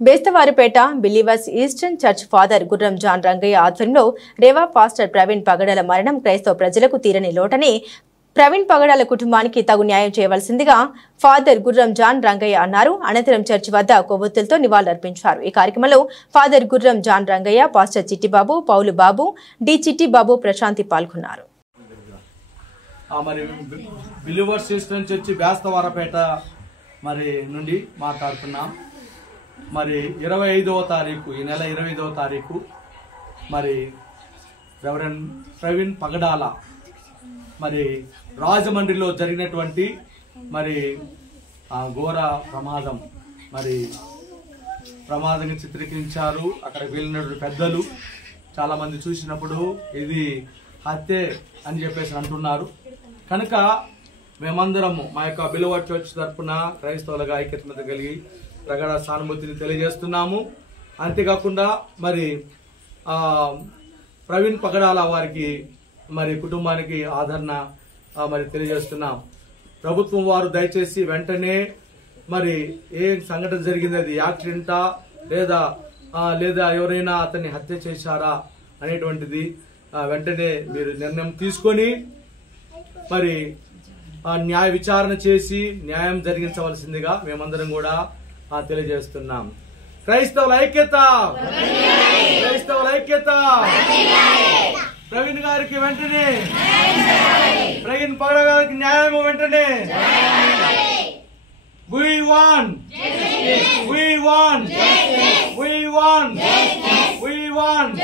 Bestavaripeta believers eastern church father గుర్రం John Rangayya ఆధ్వర్యంలో Rewa pastor Praveen పగడాల మరణం క్రైస్తవ ప్రజలకు తీరని లోటని ప్రవీణ్ పగడాల కుటుంబానికి తగు న్యాయం చేయవలసిందిగా ఫాదర్ గుర్రం జాన్ రంగయ్య అన్నారు. అనంతరం చర్చి వద్ద కొవ్వొత్తులతో నివాళులర్పించారు. ఈ కార్యక్రమంలో ఫాదర్ గుర్రం జాన్ రంగయ్య, పాస్టర్ చిట్టిబాబు, పౌలు బాబు, డి చిట్టిబాబు, ప్రశాంతి పాల్గొన్నారు. బిలీవర్స్ ఈస్టర్న్ చర్చ్ బేస్తవారపేట నుండి మాట్లాడుతున్నాం. 25వ తారీఖు, ఈ నెల 25వ తారీఖు రెవరెండ్ ప్రవీణ్ పగడాల రాజమండ్రిలో జరిగినటువంటి ఘోర ప్రమాదం ప్రమాదంగా చిత్రీకరించారు. అక్కడికి వెళ్ళినటువంటి పెద్దలు చాలా మంది చూసినప్పుడు ఇది హత్యే అని చెప్పేసి అంటున్నారు. కనుక మేమందరము మా యొక్క బిలీవర్స్ చర్చ్ తరఫున క్రైస్తవులుగా ఐక్యత కలిగి ప్రగాఢ సానుభూతిని తెలియజేస్తున్నాము. అంతేకాకుండా ప్రవీణ్ పగడాల వారికి కుటుంబానికి ఆదరణ తెలియజేస్తున్నాం. ప్రభుత్వం వారు దయచేసి వెంటనే ఏ సంఘటన జరిగింది, అది యాక్సిడెంటా లేదా ఎవరైనా అతన్ని హత్య చేశారా అనేటువంటిది వెంటనే మీరు నిర్ణయం తీసుకొని న్యాయ విచారణ చేసి న్యాయం జరిగించవలసిందిగా మేమందరం కూడా తెలియజేస్తున్నాం. క్రైస్తవుల ఐక్యత, క్రైస్తవుల ఐక్యత. ప్రవీణ్ గారికి వెంటనే, ప్రవీణ్ పగడ గారికి న్యాయం వెంటనే. We want, we want, we want, we want.